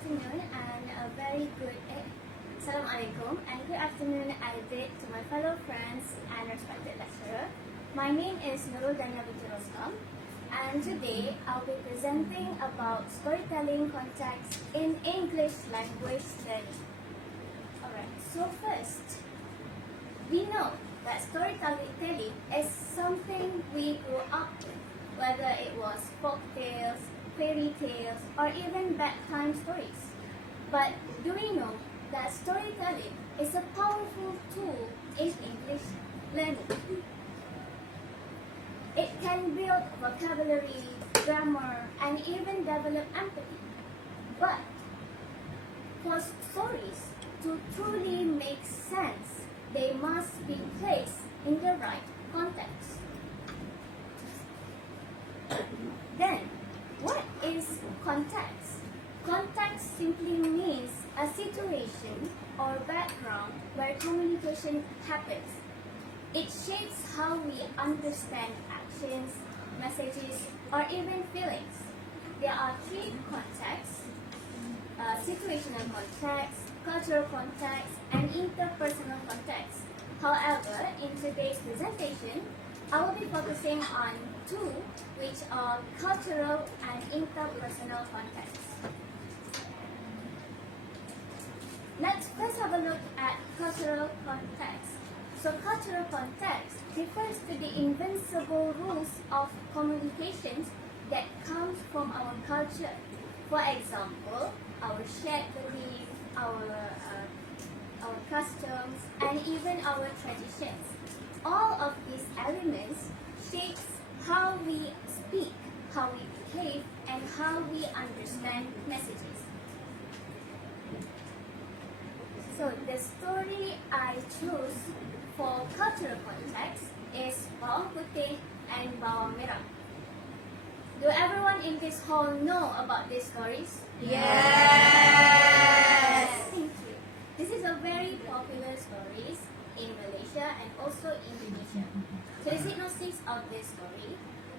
afternoon and a very good Assalamu alaikum and good afternoon Binti to my fellow friends and respected lecturer. My name is Dania Binti Rostam, and today I'll be presenting about storytelling context in English language learning. Alright, so first, we know that storytelling is something we grew up with, whether it was folk tales, fairy tales, or even bedtime stories. But do we know that storytelling is a powerful tool in English learning? It can build vocabulary, grammar, and even develop empathy. But for stories to truly make sense, they must be placed in the right context. Then, what is context? Context simply means a situation or background where communication happens. It shapes how we understand actions, messages, or even feelings. There are three contexts: situational context, cultural context, and interpersonal context. However, in today's presentation, I will be focusing on two, which are cultural and interpersonal contexts. Let's first have a look at cultural context. So cultural context refers to the invincible rules of communications that comes from our culture. For example, our shared beliefs, our customs, and even our traditions. All of these elements shapes how we speak, how we behave, and how we understand messages. So the story I chose for cultural context is Bawang Putih and Bawang Merah. Do everyone in this hall know about these stories? Yes! Thank you. This is a very popular story in Malaysia and also Indonesia. So the synopsis of this story.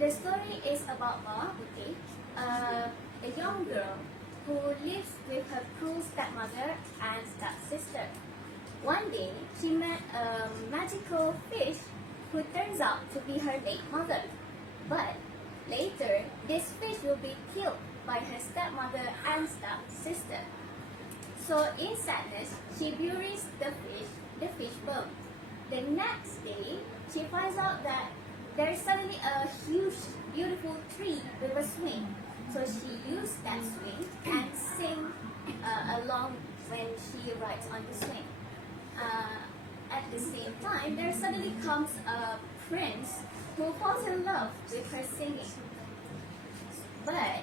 The story is about Bawang Putih, a young girl who lives with her cruel stepmother and stepsister. One day, she met a magical fish who turns out to be her late mother. But later, this fish will be killed by her stepmother and stepsister. So in sadness, she buries the fish bone. The next day, she finds out that there is suddenly a huge, beautiful tree with a swing. So she used that swing and sing along when she rides on the swing. At the same time, there suddenly comes a prince who falls in love with her singing. But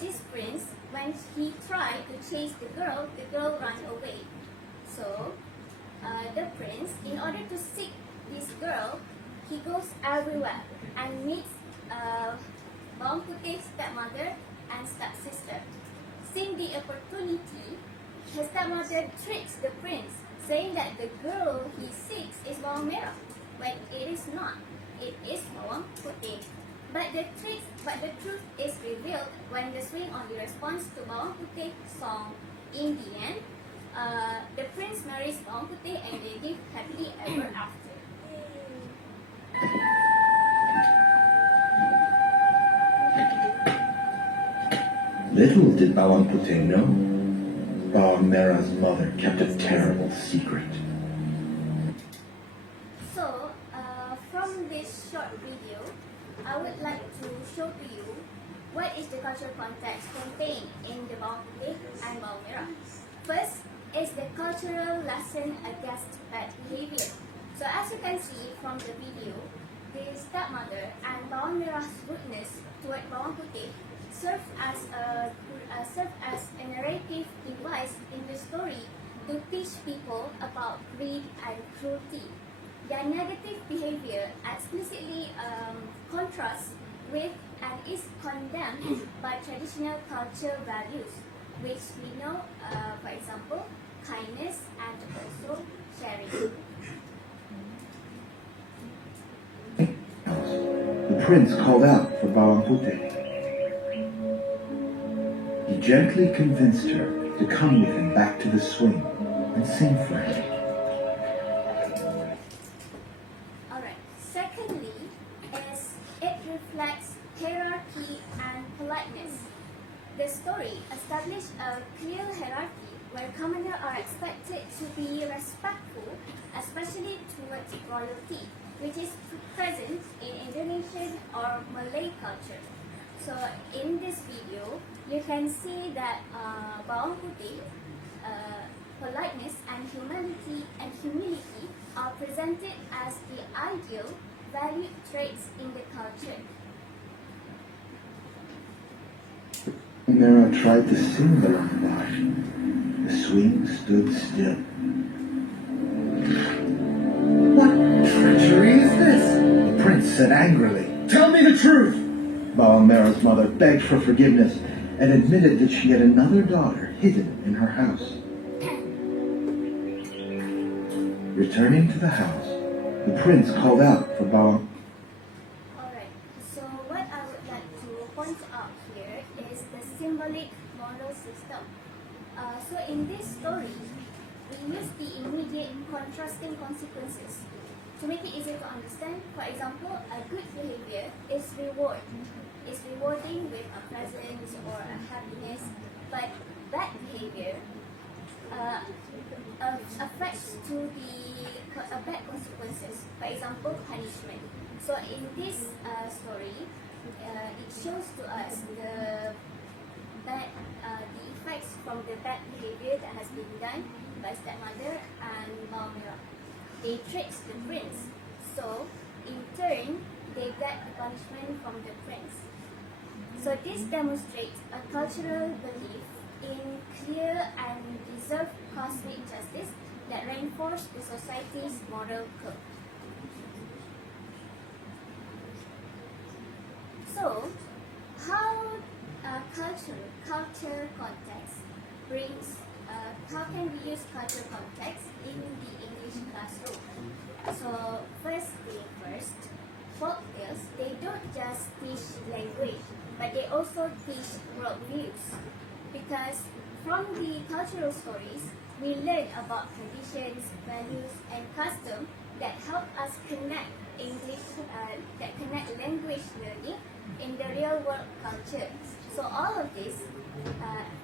this prince, when he tried to chase the girl ran away. So the prince, in order to seek this girl, he goes everywhere and meets Bawang Putih's stepmother and stepsister. Seeing the opportunity, his stepmother tricks the prince, saying that the girl he seeks is Bawang Merah, when it is not. It is Bawang Putih. But the truth is revealed when the swing only responds to Bawang Putih's song. In the end, the prince marries Bawang Putih and they live happily ever after. Little did Bawang Putih know, Bawang Merah's mother kept a terrible secret. So, from this short video, I would like to show to you what is the cultural context contained in the Bawang Putih and Bawang Merah. First is the cultural lesson against bad behavior. So as you can see from the video, the stepmother and Bawang Merah's rudeness toward Bawang Putih serve as a narrative device in the story to teach people about greed and cruelty. Their negative behavior explicitly contrasts with and is condemned by traditional culture values, which we know, for example, kindness and also sharing. The prince called out for Bawang Putih. He gently convinced her to come with him back to the swing and sing for him. Alright, secondly is it reflects hierarchy and politeness. The story established a clear hierarchy where commoners are expected to be respectful, especially towards royalty, which is present in Indonesian or Malay culture. So in this video, you can see that bawang putih, politeness and humility are presented as the ideal valued traits in the culture. Mera tried to sing the lullaby. The swing stood still. What treachery is this? The prince said angrily. Tell me the truth! Bawang Merah's mother begged for forgiveness and admitted that she had another daughter hidden in her house. Returning to the house, the prince called out for Bawang. Alright, so what I would like to point out here is the symbolic moral system. So in this story, we use the immediate contrasting consequences to make it easier to understand. For example, a good behavior is rewarding with a present or a happiness, but bad behavior affects to the bad consequences. For example, punishment. So in this story, it shows to us the effects from the bad behavior that has been done by stepmother and bawang merah. They tricked the prince, so in turn they get the punishment from the prince. So this demonstrates a cultural belief in clear and deserved cosmic justice that reinforces the society's moral code. So, how culture context brings, how can we use culture context in the English classroom? So, first thing first, folk tales, they don't just teach language, but they also teach worldviews. Because from the cultural stories, we learn about traditions, values, and customs that help us connect that connect language learning in the real world culture. So all of this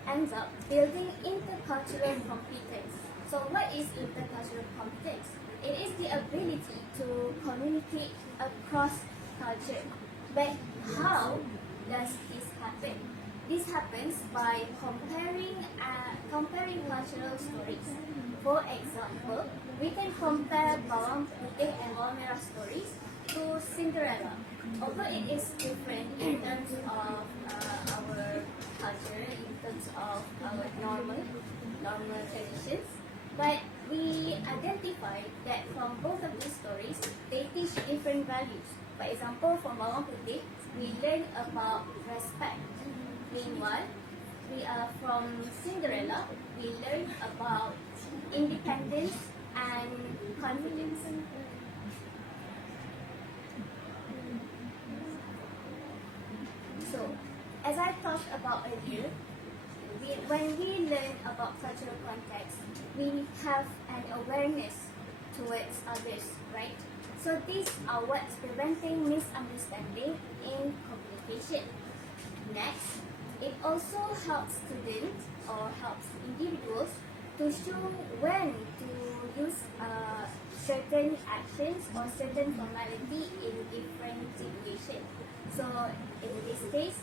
ends up building intercultural competence. So what is intercultural competence? It is the ability to communicate across culture. But how does this happen? This happens by comparing cultural stories. For example, we can compare bawang putih and bawang merah stories to Cinderella. Although it is different in terms of our culture, in terms of our normal traditions, but we identify that from both of these stories, they teach different values. For example, from bawang putih, we learn about respect. Meanwhile, from Cinderella, we learn about independence and confidence. So, as I talked about earlier, when we learn about cultural context, we have an awareness towards others, right? So these are what's preventing misunderstanding in communication. Next, it also helps students or helps individuals to show when to use certain actions or certain formality in different situations. So in this case,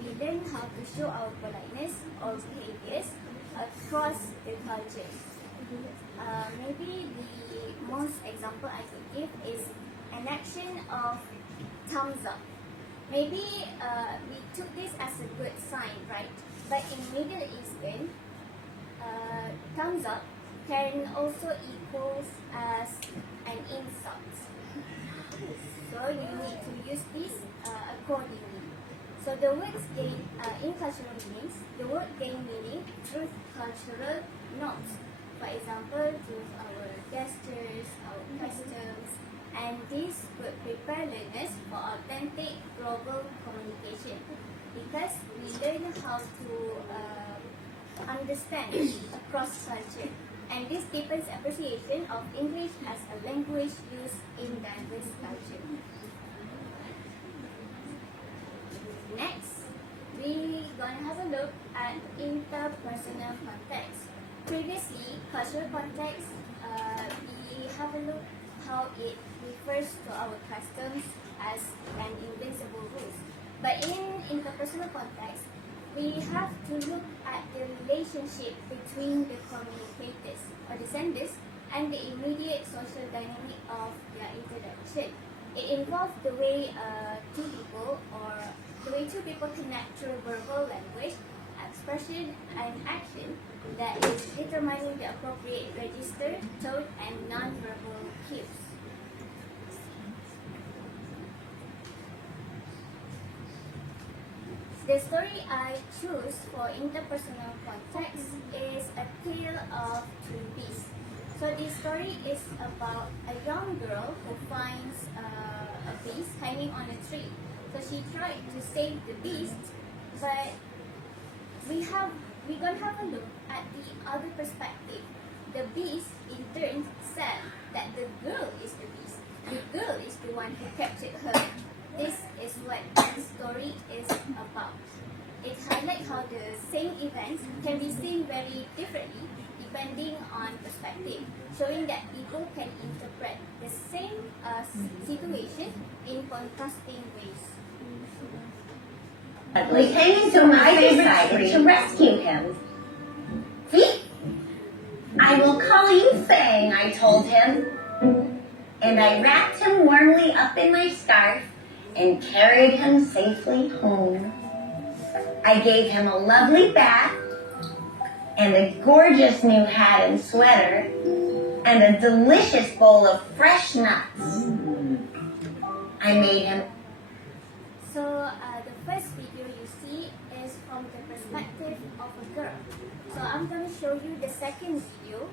we learn how to show our politeness or behaviors across the cultures. Maybe the most example I could give is an action of thumbs up. Maybe we took this as a good sign, right? But in Middle Eastern, thumbs up can also equals as an insult. So you need to use this accordingly. So the words gain in cultural meanings, the word gain meaning through cultural norms. For example, through our gestures, our customs, and this would prepare learners for authentic global communication. because we learn how to understand across culture, and this deepens appreciation of English as a language used in diverse culture. Next, we're gonna have a look at interpersonal context. Previously, cultural context, we have a look how it refers to our customs as an invincible rules. But in interpersonal context, we have to look at the relationship between the communicators or the senders and the immediate social dynamic of their interaction. It involves the way two people connect through verbal language, expression, and action that is determining the appropriate register, tone, and non-verbal cues. The story I choose for interpersonal context is A Tale of Two Beasts. So this story is about a young girl who finds a beast hanging on a tree. So she tried to save the beast, but we're gonna have a look at the other perspective. The beast in turn said that the girl is the beast. The girl is the one who captured her. This is what the story is about. It highlights how the same events can be seen very differently depending on perspective, showing that people can interpret the same situation in contrasting ways. We came to my decided to rescue him. See? I will call you Fang, I told him. And I wrapped him warmly up in my scarf and carried him safely home. I gave him a lovely bath and a gorgeous new hat and sweater and a delicious bowl of fresh nuts. I made him. So the first video you see is from the perspective of a girl. So I'm going to show you the second video.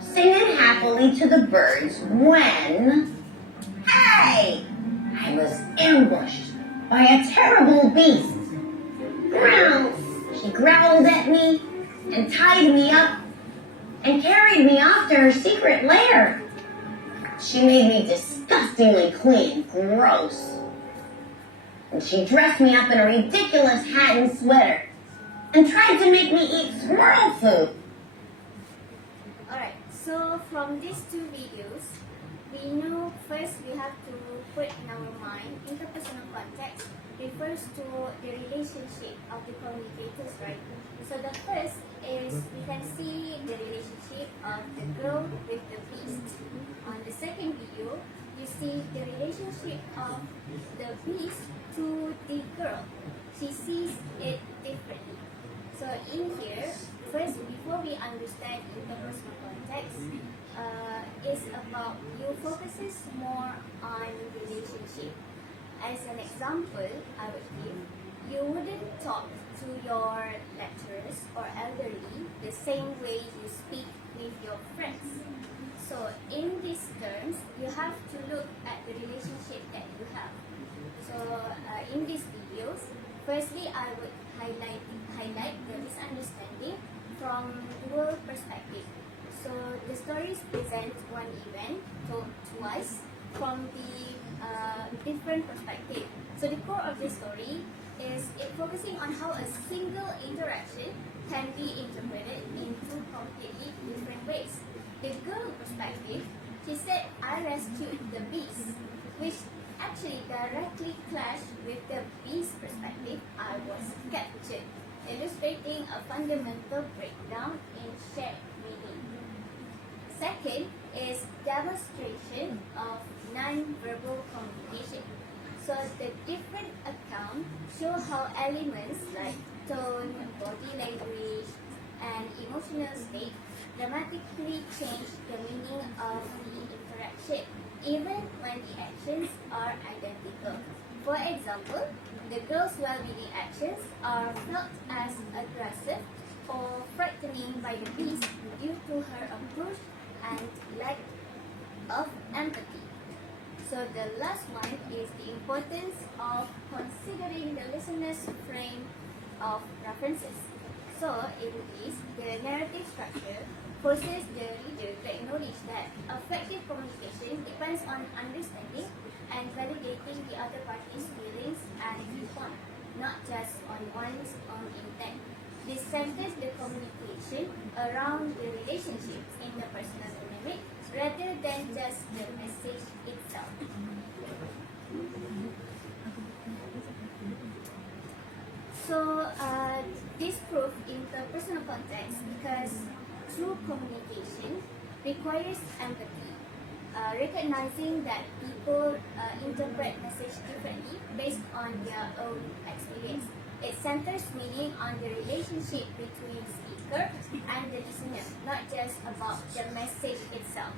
Singing happily to the birds when, hey, I was ambushed by a terrible beast. Growl! She growled at me and tied me up and carried me off to her secret lair. She made me disgustingly clean, gross. And she dressed me up in a ridiculous hat and sweater and tried to make me eat squirrel food. Alright, so from these two videos, we know first we have to put in our mind interpersonal context refers to the relationship of the communicators, right? So the first is we can see the relationship of the girl with the beast. On the second video, you see the relationship of the beast to the girl. She sees it differently. So in here, first, before we understand interpersonal context, is about you focuses more on relationship. As an example, I would give, you wouldn't talk to your lecturers or elderly the same way you speak with your friends. So in these terms, you have to look at the relationship that you have. So in these videos, firstly, I would highlight the misunderstanding from dual perspective. So the stories present one event told twice from the different perspective. So the core of this story is it focusing on how a single interaction can be interpreted in two completely different ways. The girl perspective, she said, I rescued the beast, which actually directly clashed with the beast perspective, I was captured, illustrating a fundamental breakdown in shared meaning. Second is demonstration of non-verbal communication. So the different accounts show how elements like tone, body language, and emotional state dramatically change the meaning of the interaction, even when the actions are identical. For example, the girl's well-being actions are felt as aggressive or frightening by the beast due to her approach and lack of empathy. So the last one is the importance of considering the listener's frame of references. So in this, the narrative structure forces the reader to acknowledge that effective communication depends on understanding and validating the other party's feelings and viewpoint, not just on one's own intent. This centers the communication around the relationship in the personal dynamic rather than just the message itself. So this proves interpersonal context because true communication requires empathy, recognizing that people interpret message differently based on their own experience. It centers meaning on the relationship between speaker and the listener, not just about the message itself.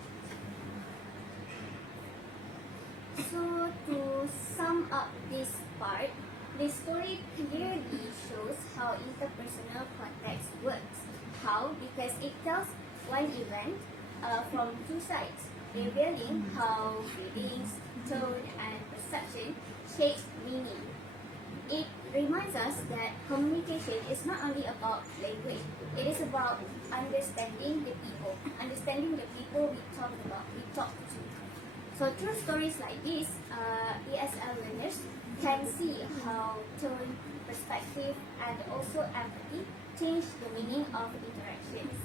So to sum up this part, the story clearly shows how interpersonal context works. How? Because it tells one event from two sides, revealing how feelings, tone, and perception shape meaning. It reminds us that communication is not only about language, it is about understanding the people we talk to. So through stories like this, ESL learners can see how tone, perspective, and also empathy change the meaning of interactions.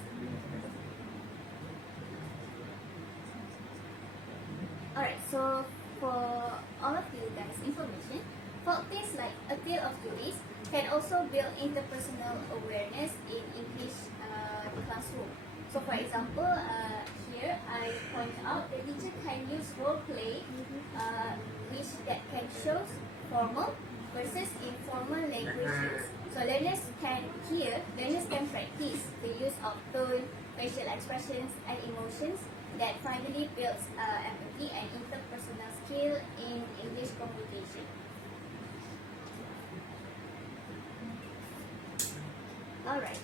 Alright, so for all of you guys' information, folktales like A Tale of Two Days can also build interpersonal awareness in English classroom. So for example, here I point out the teacher can use role play which that can show formal versus informal language use. So learners can practice the use of tone, facial expressions, and emotions that finally builds empathy and interpersonal skill in English communication. Alright,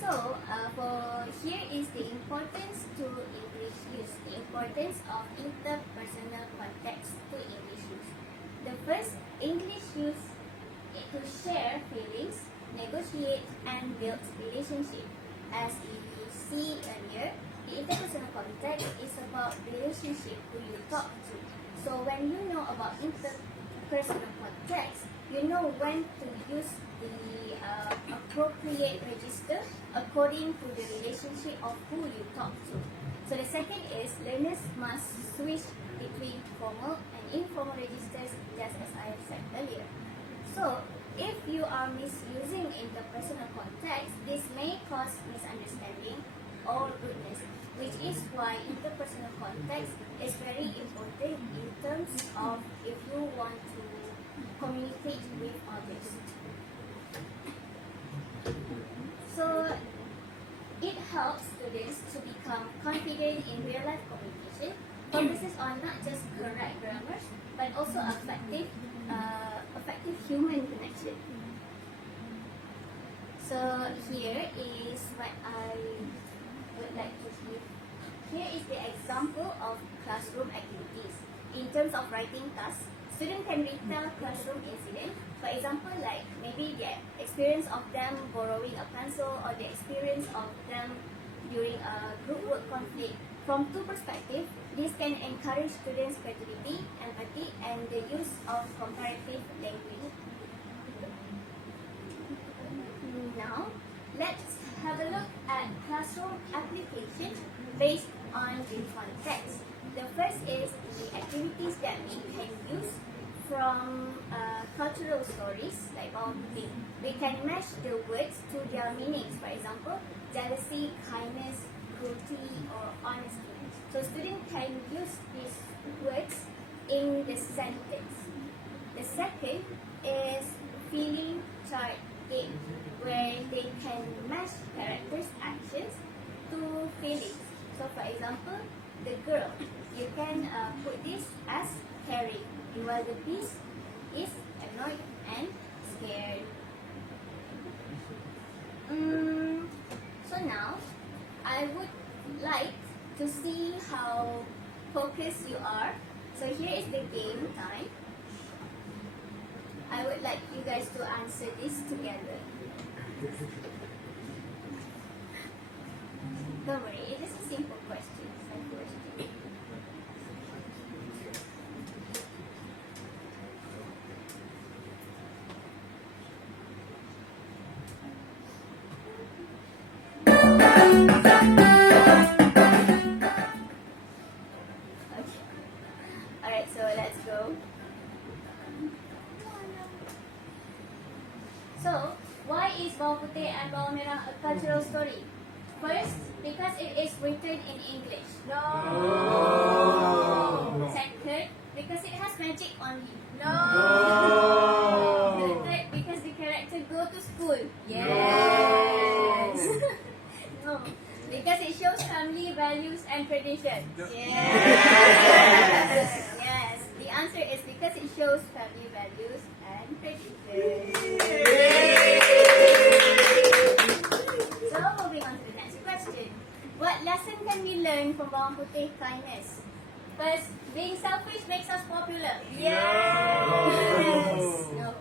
so for here is the importance to English use, the importance of interpersonal context to English use. The first, English use it to share feelings, negotiate, and build relationship. As we see earlier, the interpersonal context is about relationship who you talk to. So when you know about interpersonal context, you know when to use the appropriate register according to the relationship of who you talk to. So the second is learners must switch between formal and informal registers, just as I have said earlier. So if you are misusing interpersonal context, this may cause misunderstanding or rudeness, which is why interpersonal context is very important in terms of if you want to communicate with others. So it helps students to become confident in real life communication, focuses on not just correct grammar, but also effective human connection. So here is what I would like to give. Here is the example of classroom activities. In terms of writing tasks, students can retell classroom incident. For example, like maybe the experience of them borrowing a pencil or the experience of them during a group work conflict. From two perspectives, this can encourage students' creativity, empathy, and the use of comparative language. Now, let's have a look at classroom application based on the context. The first is the activities that we can use from cultural stories like Binti. We can match the words to their meanings. For example, jealousy, kindness, cruelty, or honesty. So students can use these words in the sentence. The second is feeling chart game, where they can match characters' actions to feelings. So for example, the girl, you can put this as caring, while the beast is annoyed and scared. So now, I would like to see how focused you are So here is the game time. I would like you guys to answer this together. Don't worry, it is a simple question. Okay. Alright, so let's go. So, why is bawang putih and bawang merah a cultural story? First, because it is written in English. No. Second, because it has magic only. No. Third, because the character go to school. Yes. No. Because it shows family values and traditions. Yes. Yes. The answer is because it shows family values and traditions. So moving on to the next question. What lesson can we learn from bawang putih kindness? First, being selfish makes us popular. Yes. No.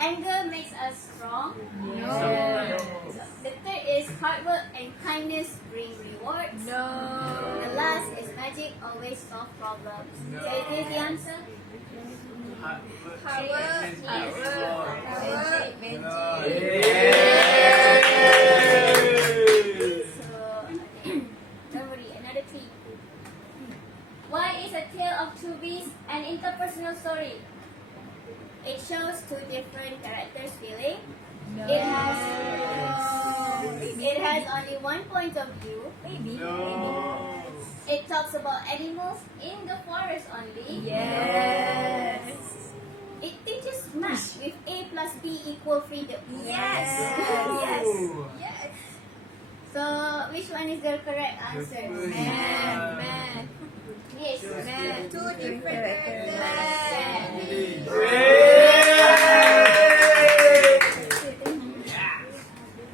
Anger makes us strong. No. The third is hard work and kindness bring rewards. No. The last is magic always solve problems. No. So is this the answer? Hard work. Magic. So, don't worry, another three. Why is A Tale of Two Beasts an interpersonal story? It shows two different characters' feeling. No. It has only one point of view. Maybe. No. It talks about animals in the forest only. Yes. It teaches math with A plus B equal freedom. Yes. Yes. Yes. So, which one is the correct answer? Math. Yes. Math. Two different characters.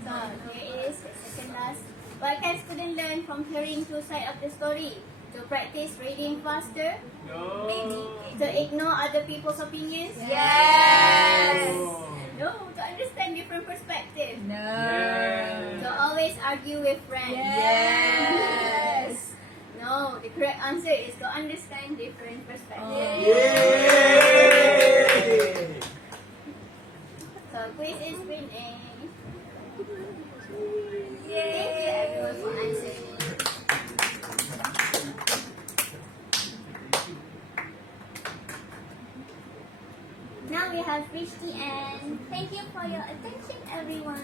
So, here is the second last. What can students learn from hearing two sides of the story? To practice reading faster? No. Maybe. To ignore other people's opinions? Yes. No. To understand different perspectives? No. Yes. To always argue with friends? Yes. No. The correct answer is to understand different perspectives. Yay. So quiz is finished. Yay. Thank you everyone for answering. Now we have reached the end. Thank you for your attention, everyone.